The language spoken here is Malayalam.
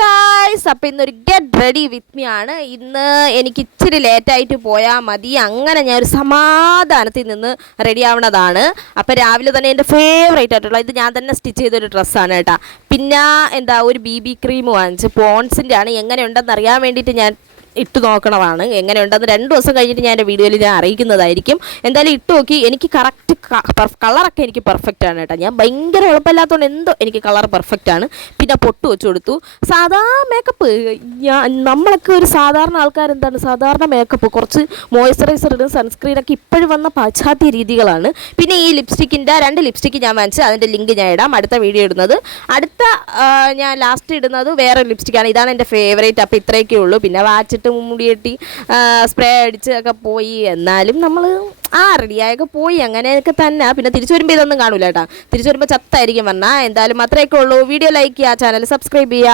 ഗായ്സ്, അപ്പോൾ ഇന്നൊരു ഗെറ്റ് റെഡി വിത്ത് മീ ആണ്. ഇന്ന് എനിക്ക് ഇച്ചിരി ലേറ്റായിട്ട് പോയാൽ മതി, അങ്ങനെ ഞാൻ ഒരു സമാധാനത്തിൽ നിന്ന് റെഡി ആവണതാണ്. അപ്പോൾ രാവിലെ തന്നെ എൻ്റെ ഫേവറേറ്റ് ആയിട്ടുള്ള ഇത് ഞാൻ തന്നെ സ്റ്റിച്ച് ചെയ്തൊരു ഡ്രസ്സാണ് കേട്ടോ. പിന്നെ ഒരു BB ക്രീം വാങ്ങിച്ച് പോൺസിൻ്റെ ആണ്. എങ്ങനെയുണ്ടെന്ന് അറിയാൻ വേണ്ടിയിട്ട് ഞാൻ ഇട്ട് നോക്കണതാണ്. എങ്ങനെയുണ്ടെന്ന് 2 ദിവസം കഴിഞ്ഞിട്ട് ഞാൻ എൻ്റെ വീഡിയോയിൽ ഞാൻ അറിയിക്കുന്നതായിരിക്കും. എന്തായാലും ഇട്ട് നോക്കി. എനിക്ക് കറക്റ്റ് കളറൊക്കെ എനിക്ക് പെർഫെക്റ്റ് ആണ് കേട്ടോ. ഞാൻ ഭയങ്കര എളുപ്പമില്ലാത്തതുകൊണ്ട് എന്തോ എനിക്ക് കളർ പെർഫെക്റ്റ് ആണ്. പിന്നെ പൊട്ട് വെച്ച് കൊടുത്തു. സാധാ മേക്കപ്പ് നമ്മളൊക്കെ ഒരു സാധാരണ ആൾക്കാരെന്താണ് സാധാരണ മേക്കപ്പ്, കുറച്ച് മോയ്സ്ചറൈസർ ഇടും, സൺസ്ക്രീനൊക്കെ ഇപ്പോഴും വന്ന പാശ്ചാത്യ രീതികളാണ്. പിന്നെ ഈ ലിപ്സ്റ്റിക്കിൻ്റെ 2 ലിപ്സ്റ്റിക്ക് ഞാൻ വാങ്ങിച്ച് അതിൻ്റെ ലിങ്ക് ഞാൻ ഇടാം അടുത്ത വീഡിയോ ഇടുന്നത്. ഞാൻ ലാസ്റ്റ് ഇടുന്നത് വേറെ ലിപ്സ്റ്റിക്കാണ്. ഇതാണ് എൻ്റെ ഫേവറേറ്റ്. അപ്പോൾ ഇത്രയൊക്കെ ഉള്ളൂ. പിന്നെ വാച്ചിട്ട് മുടിയെട്ടി സ്പ്രേ അടിച്ച് ഒക്കെ പോയി. എന്നാലും നമ്മൾ റെഡിയായൊക്കെ പോയി, അങ്ങനെയൊക്കെ തന്നെ. പിന്നെ തിരിച്ചു വരുമ്പോൾ ഇതൊന്നും കാണൂല കേട്ടോ. തിരിച്ചു വരുമ്പോൾ ചത്തായിരിക്കും വന്നാൽ. എന്തായാലും അത്രയൊക്കെ ഉള്ളൂ. വീഡിയോ ലൈക്ക് ചെയ്യുക, ചാനൽ സബ്സ്ക്രൈബ് ചെയ്യുക.